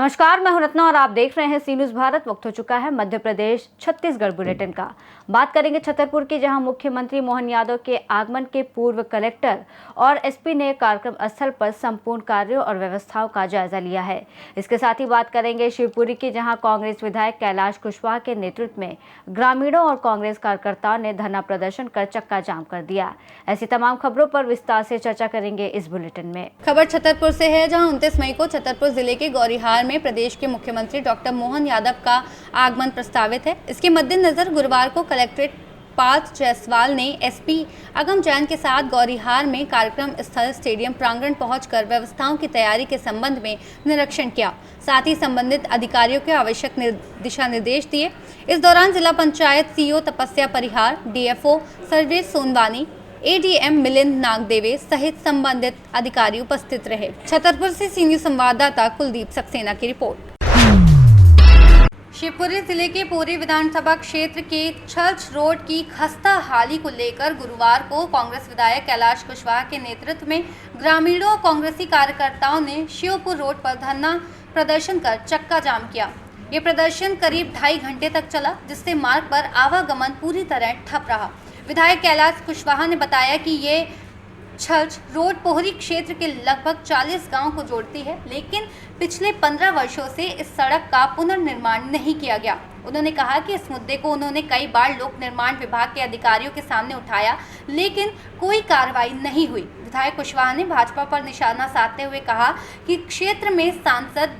नमस्कार, मैं हूं रत्ना और आप देख रहे हैं सी न्यूज़ भारत। वक्त हो चुका है मध्य प्रदेश छत्तीसगढ़ बुलेटिन का। बात करेंगे छतरपुर की, जहां मुख्यमंत्री मोहन यादव के आगमन के पूर्व कलेक्टर और एसपी ने कार्यक्रम स्थल पर संपूर्ण कार्यों और व्यवस्थाओं का जायजा लिया है। इसके साथ ही बात करेंगे शिवपुरी की, जहां कांग्रेस विधायक कैलाश कुशवाहा के नेतृत्व में ग्रामीणों और कांग्रेस कार्यकर्ताओं ने धरना प्रदर्शन कर चक्का जाम कर दिया। ऐसी तमाम खबरों पर विस्तार से चर्चा करेंगे इस बुलेटिन में। खबर छतरपुर से है, जहां 29 मई को छतरपुर जिले के गौरीहार में प्रदेश के मुख्यमंत्री डॉक्टर मोहन यादव का आगमन प्रस्तावित है। इसके मद्देनजर गुरुवार को कलेक्ट्रेट पार्थ जायसवाल ने एसपी अगम जैन के साथ गौरीहार में कार्यक्रम स्थल स्टेडियम प्रांगण पहुंचकर व्यवस्थाओं की तैयारी के संबंध में निरीक्षण किया। साथ ही संबंधित अधिकारियों को आवश्यक दिशा निर्देश दिए। इस दौरान जिला पंचायत सीईओ तपस्या परिहार, डीएफओ सर्वेश सोनवानी, एडीएम मिलिंद नागदेवे सहित संबंधित अधिकारी उपस्थित रहे। छतरपुर से सी न्यूज़ संवाददाता कुलदीप सक्सेना की रिपोर्ट। शिवपुरी जिले के पूरी विधानसभा क्षेत्र के छल्छ रोड की खस्ता हाली को लेकर गुरुवार को कांग्रेस विधायक कैलाश कुशवाहा के नेतृत्व में ग्रामीणों और कांग्रेसी कार्यकर्ताओं ने शिवपुर रोड पर धरना प्रदर्शन कर चक्का जाम किया। ये प्रदर्शन करीब 2.5 घंटे तक चला, जिससे मार्ग पर आवागमन पूरी तरह ठप रहा। विधायक कैलाश कुशवाहा ने बताया कि ये छल्छ रोड पोहरी क्षेत्र के लगभग 40 गांव को जोड़ती है, लेकिन पिछले 15 वर्षों से इस सड़क का पुनर्निर्माण नहीं किया गया। उन्होंने कहा कि इस मुद्दे को उन्होंने कई बार लोक निर्माण विभाग के अधिकारियों के सामने उठाया, लेकिन कोई कार्रवाई नहीं हुई। विधायक कुशवाहा ने भाजपा पर निशाना साधते हुए कहा कि क्षेत्र में सांसद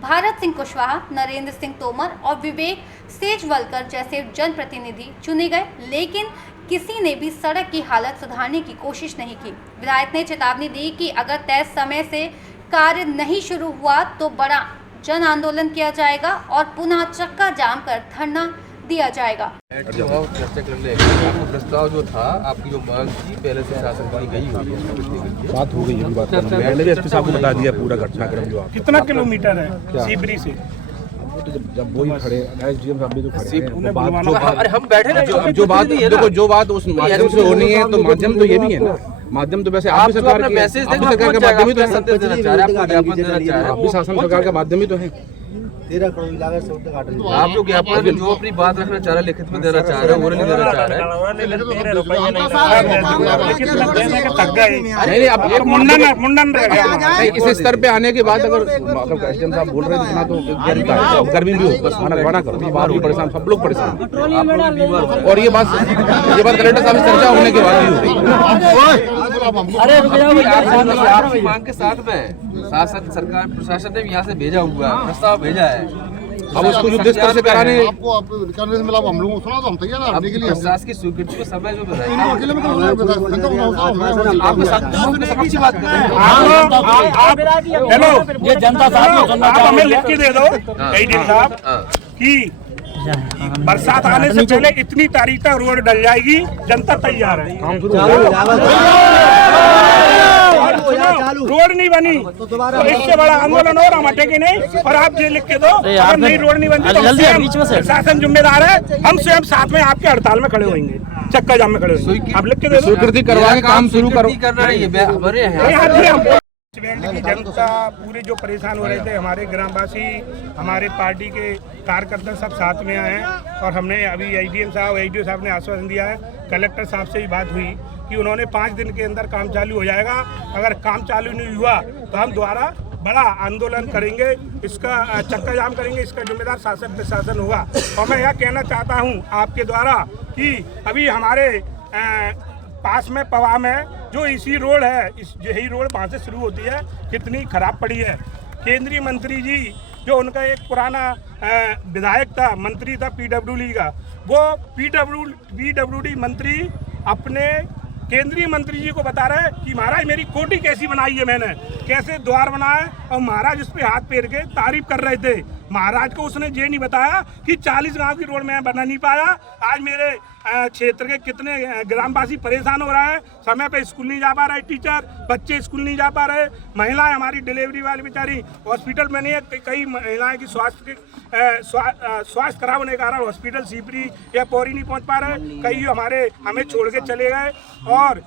भारत सिंह कुशवाहा, नरेंद्र सिंह तोमर और विवेक सेजवलकर जैसे जनप्रतिनिधि चुने गए, लेकिन किसी ने भी सड़क की हालत सुधारने की कोशिश नहीं की। विधायक ने चेतावनी दी कि अगर तय समय से कार्य नहीं शुरू हुआ तो बड़ा जन आंदोलन किया जाएगा और पुनः चक्का जाम कर धरना दिया जाएगा। चर्चा कर लेंगे। आपको प्रस्ताव जो था, आपकी जो मांग थी पहले से शासन की गई हुई है, बात हो गई है। बात मैंने भी एसपी साहब को बता दिया पूरा घटनाक्रम जो आप कितना किलोमीटर है शिवपुरी से। जब वही खड़े एसडीएम साहब भी तो खड़े हैं, अरे हम बैठे ना, जो बात देखो, जो बात उस माध्यम से होनी है, तो माध्यम तो ये भी है ना। माध्यम तो वैसे आप भी सरकार के मैसेज सरकार का माध्यम ही तो है, आप भी शासन सरकार का माध्यम ही तो है। 13 करोड़ लागत से उद्घाटन। आप जो ज्ञापन जो अपनी बात रखना चाह रहे हैं, लिखित में देना चाह रहे हैं, वो नहीं देना चाह रहे हैं। नहीं, अब मुंडन रह गया। इस स्तर पे आने के बाद अगर एसडीएम साहब बोल रहे हैं इतना, तो गर्मी भी हो, बस मना करो, बाहर भी परेशान, सब लोग परेशान। और ये बात कलेक्टर साहब से चर्चा होने के बाद ही हो गई। आपकी मांग के साथ में शासन सरकार प्रशासन ने यहाँ से भेजा हुआ प्रस्ताव भेजा है। अब उसको युद्ध स्तर से कराने आपको करने से मिला, हम लोगों को सुना तो हम तैयार हैं हटने के लिए। प्रशासन की स्वीकृति को समय जो मिला है, हेलो, ये जनता साहब आप हमें लिख के दे दो एडीएम साहब कि बरसात आने से पहले इतनी तारीख तक रोड डल जाएगी, जनता तैयार है। रोड नहीं बनी तो इससे बड़ा आंदोलन और हम हटेंगे नहीं। और आप ये लिख के दो, अगर नहीं रोड नहीं बनती तो प्रशासन जिम्मेदार है, हम स्वयं साथ में आपके हड़ताल में खड़े होंगे, चक्का जाम में खड़े होंगे। आप लिख के दे दो, स्वीकृति करवा के काम शुरू करना है। की जनता पूरे जो परेशान हो रहे थे, हमारे ग्रामवासी, हमारे पार्टी के कार्यकर्ता सब साथ में आए हैं। और हमने अभी एडीएम साहब ने आश्वासन दिया है, कलेक्टर साहब से भी बात हुई कि उन्होंने 5 दिन के अंदर काम चालू हो जाएगा। अगर काम चालू नहीं हुआ तो हम दोबारा बड़ा आंदोलन करेंगे, इसका चक्का जाम करेंगे। इसका जिम्मेदार शासन प्रशासन होगा। और मैं यह कहना चाहता हूँ आपके द्वारा कि अभी हमारे पास में पवा में जो इसी रोड है, यही रोड वहाँ से शुरू होती है, कितनी खराब पड़ी है। केंद्रीय मंत्री जी, जो उनका एक पुराना विधायक था, मंत्री था पीडब्ल्यूडी का, वो पीडब्ल्यूडी मंत्री अपने केंद्रीय मंत्री जी को बता रहे हैं कि महाराज मेरी कोठी कैसी बनाई है, मैंने कैसे द्वार बनाए, और महाराज उस पर हाथ फेर के तारीफ कर रहे थे। महाराज को उसने ये नहीं बताया कि 40 गांव की रोड में बना नहीं पाया। आज मेरे क्षेत्र के कितने ग्रामवासी परेशान हो रहे हैं, समय पे स्कूल नहीं जा पा रहे टीचर, बच्चे स्कूल नहीं जा पा रहे, महिलाएं हमारी डिलीवरी वाली बेचारी हॉस्पिटल में नहीं है, कई महिलाएं की स्वास्थ्य खराब होने के कारण हॉस्पिटल शिवपुरी या पौरी नहीं पहुंच पा रहे, कई हमारे हमें छोड़ के चले गए। और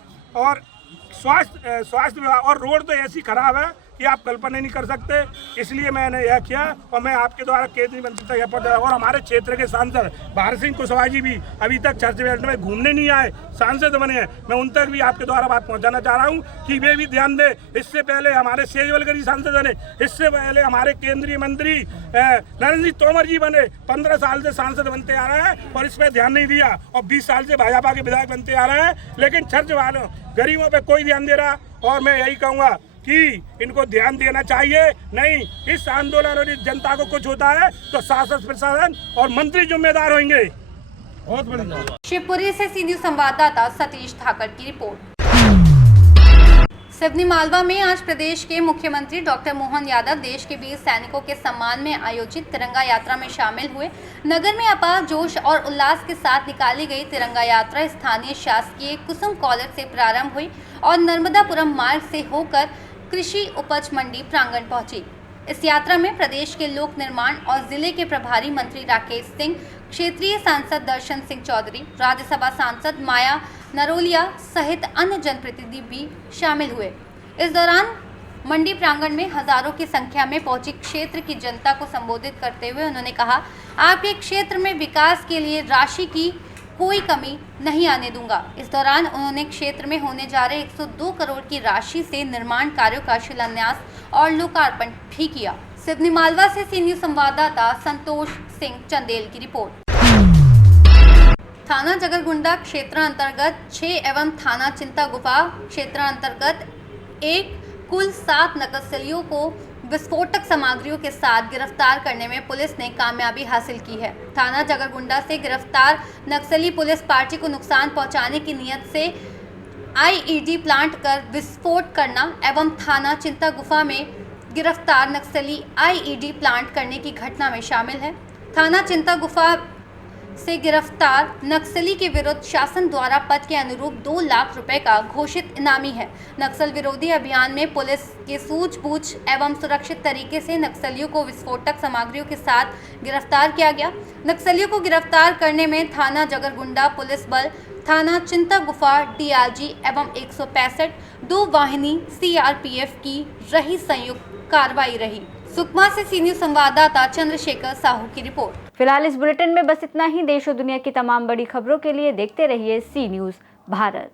स्वास्थ्य विभाग और रोड तो ऐसी खराब है कि आप कल्पना नहीं कर सकते। इसलिए मैंने यह किया और मैं आपके द्वारा केंद्रीय मंत्री तक यह पहुंचा। और हमारे क्षेत्र के सांसद भारत सिंह कुशवाहा जी भी अभी तक चर्च में घूमने नहीं आए, सांसद बने हैं। मैं उन तक भी आपके द्वारा बात पहुंचाना चाह रहा हूं कि वे भी ध्यान दें। इससे पहले हमारे सेजवलकर जी सांसद बने, इससे पहले हमारे केंद्रीय मंत्री नरेंद्र सिंह तोमर जी बने। 15 साल से सांसद बनते आ रहे हैं और इस पर ध्यान नहीं दिया, और 20 साल से भाजपा के विधायक बनते आ रहे हैं, लेकिन चर्च वालों गरीबों पे कोई ध्यान दे रहा। और मैं यही कहूँगा कि इनको ध्यान देना चाहिए। नहीं, इस आंदोलन और इस जनता को कुछ होता है तो शासन प्रशासन और मंत्री जिम्मेदार होंगे। बहुत बढ़िया। शिवपुरी से सी न्यूज संवाददाता सतीश ठाकर की रिपोर्ट। सिवनी मालवा में आज प्रदेश के मुख्यमंत्री डॉक्टर मोहन यादव देश के वीर सैनिकों के सम्मान में आयोजित तिरंगा यात्रा में शामिल हुए। नगर में अपार जोश और उल्लास के साथ निकाली गई तिरंगा यात्रा स्थानीय शासकीय कुसुम कॉलेज से प्रारंभ हुई और नर्मदापुरम मार्ग से होकर कृषि उपज मंडी प्रांगण पहुंची। इस यात्रा में प्रदेश के लोक निर्माण और जिले के प्रभारी मंत्री राकेश सिंह, क्षेत्रीय सांसद दर्शन सिंह चौधरी, राज्यसभा सांसद माया नरोलिया सहित अन्य जनप्रतिनिधि भी शामिल हुए। इस दौरान मंडी प्रांगण में हजारों की संख्या में पहुंची क्षेत्र की जनता को संबोधित करते हुए उन्होंने कहा, आपके क्षेत्र में विकास के लिए राशि की कोई कमी नहीं आने दूंगा। इस दौरान उन्होंने क्षेत्र में होने जा रहे 102 करोड़ की राशि से निर्माण कार्यों का शिलान्यास और लोकार्पण भी किया। सिवनी मालवा से सी न्यूज संवाददाता संतोष सिंह चंदेल की रिपोर्ट। थाना जगरगुंडा क्षेत्र अंतर्गत 6 एवं थाना चिंता गुफा क्षेत्र अंतर्गत एक कुल 7 नक्सलियों को विस्फोटक सामग्रियों के साथ गिरफ्तार करने में पुलिस ने कामयाबी हासिल की है। थाना जगरगुंडा से गिरफ्तार नक्सली पुलिस पार्टी को नुकसान पहुंचाने की नियत से आईईडी प्लांट कर विस्फोट करना एवं थाना चिंता गुफा में गिरफ्तार नक्सली आईईडी प्लांट करने की घटना में शामिल है। थाना चिंता गुफा से गिरफ्तार नक्सली के विरुद्ध शासन द्वारा पद के अनुरूप 2 लाख रुपए का घोषित इनामी है। नक्सल विरोधी अभियान में पुलिस के सूझबूझ एवं सुरक्षित तरीके से नक्सलियों को विस्फोटक सामग्रियों के साथ गिरफ्तार किया गया। नक्सलियों को गिरफ्तार करने में थाना जगरगुंडा पुलिस बल, थाना चिंता गुफा डीआरजी एवं 165 2 वाहिनी सीआरपीएफ की रही संयुक्त कार्रवाई रही। सुकमा से सी न्यूज संवाददाता चंद्रशेखर साहू की रिपोर्ट। फिलहाल इस बुलेटिन में बस इतना ही। देश और दुनिया की तमाम बड़ी खबरों के लिए देखते रहिए सी न्यूज भारत।